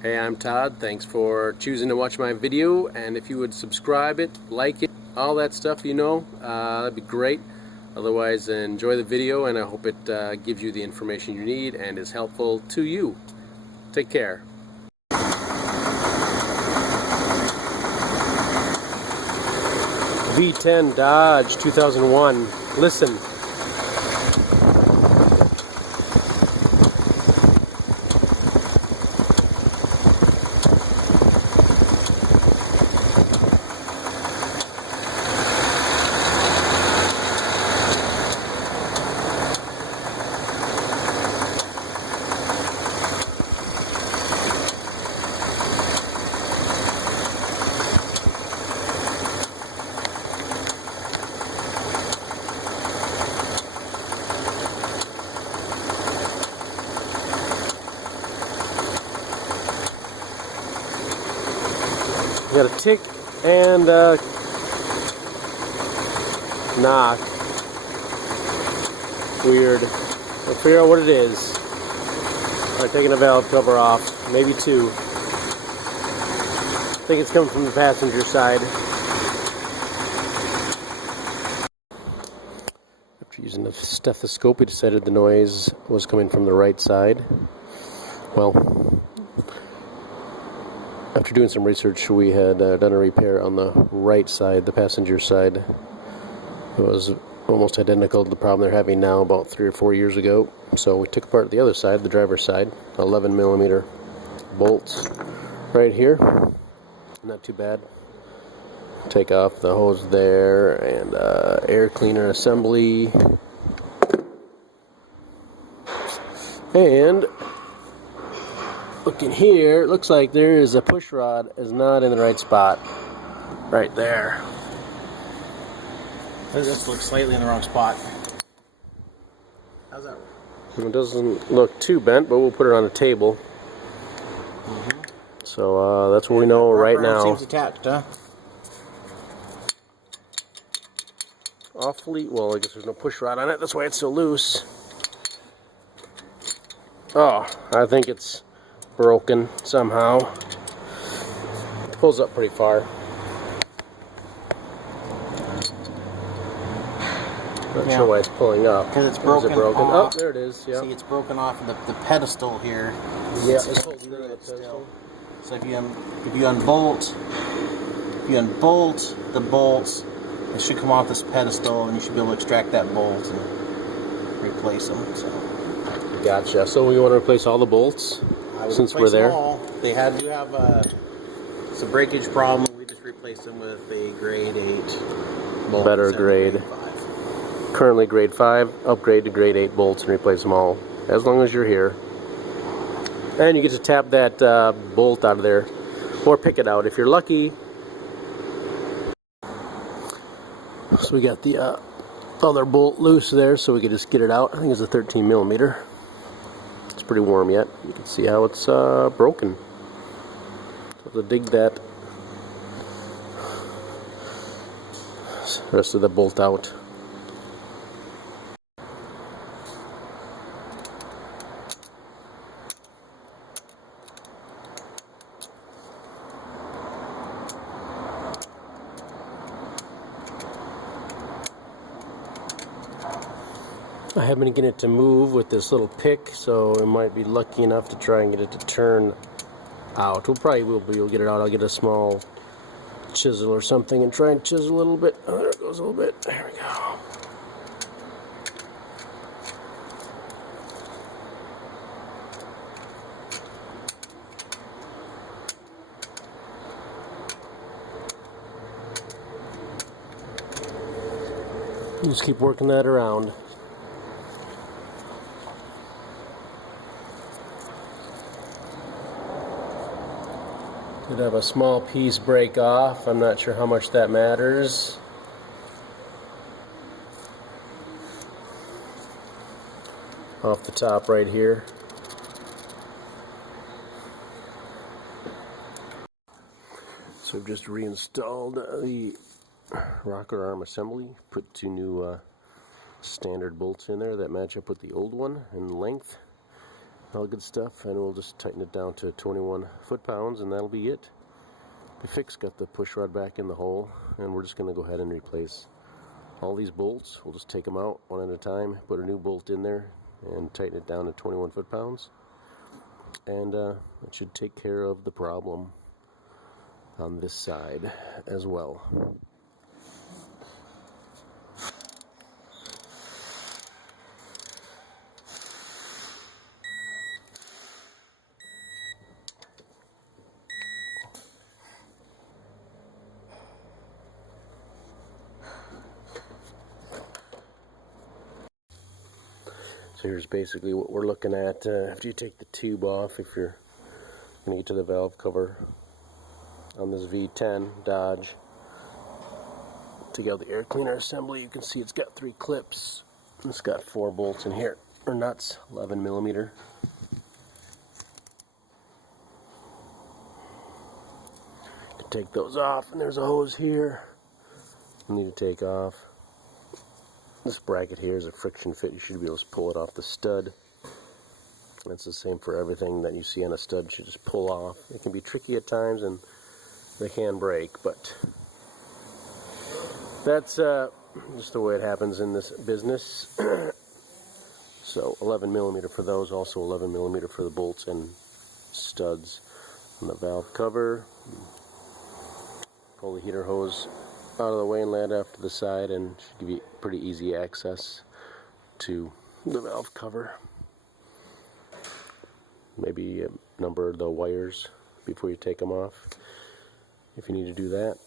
Hey, I'm Todd. Thanks for choosing to watch my video, and if you would subscribe it, like it, all that stuff, that'd be great. Otherwise, enjoy the video, and I hope it gives you the information you need and is helpful to you. Take care. V10 Dodge 2001. Listen. We got a tick and a knock. Weird. We'll figure out what it is. Alright, taking a valve cover off. Maybe two. I think it's coming from the passenger side. After using the stethoscope, we decided the noise was coming from the right side. Well, after doing some research, we had done a repair on the right side, the passenger side. It was almost identical to the problem they're having now about 3 or 4 years ago. So we took apart the other side, the driver's side, 11mm bolts right here. Not too bad. Take off the hose there and air cleaner assembly. And looking here, it looks like there is a push rod is not in the right spot. Right there. This looks slightly in the wrong spot. How's that work? It doesn't look too bent, but we'll put it on a table. So that's what we know right now. Seems attached, huh? Awfully, well, I guess there's no push rod on it. That's why it's so loose. Oh, I think it's broken somehow. It pulls up pretty far. Not sure why it's pulling up. Because it's broken. Oh, there it is. Yeah. See, it's broken off the pedestal here. Yeah, it's holding it still. So if you unbolt the bolts, it should come off this pedestal, and you should be able to extract that bolt and replace them. So. Gotcha. So we want to replace all the bolts since we're there. They do have some breakage problem. We just replaced them with a grade 8 bolt. Better grade. Currently grade 5. Upgrade to grade 8 bolts and replace them all as long as you're here. And you get to tap that bolt out of there, or pick it out if you're lucky. So we got the other bolt loose there, so we could just get it out. I think it's a 13mm. It's pretty warm yet. You can see how it's broken. So to dig that rest of the bolt out. I have been getting it to move with this little pick, so I might be lucky enough to try and get it to turn out. We'll get it out. I'll get a small chisel or something and try and chisel a little bit. Oh, there it goes a little bit. There we go. Just keep working that around. Could have a small piece break off. I'm not sure how much that matters. Off the top right here. So I've just reinstalled the rocker arm assembly, put 2 new standard bolts in there that match up with the old one in length. all good stuff, and we'll just tighten it down to 21 foot-pounds, and that'll be it. The fix got the push rod back in the hole, and we're just going to go ahead and replace all these bolts. We'll just take them out one at a time, put a new bolt in there, and tighten it down to 21 foot-pounds. And it should take care of the problem on this side as well. So here's basically what we're looking at after you take the tube off. If you're going to get to the valve cover on this V10 Dodge, take out the air cleaner assembly, you can see it's got 3 clips. It's got 4 bolts in here, or nuts, 11 millimeter. To take those off, and there's a hose here you need to take off. This bracket here is a friction fit. You should be able to pull it off the stud. That's the same for everything that you see on a stud. You should just pull off. It can be tricky at times, and they can break, but that's just the way it happens in this business. So 11 millimeter for those, also 11 millimeter for the bolts and studs on the valve cover. Pull the heater hose out of the way and lay it off to the side, and should give you pretty easy access to the valve cover. Maybe number the wires before you take them off if you need to do that.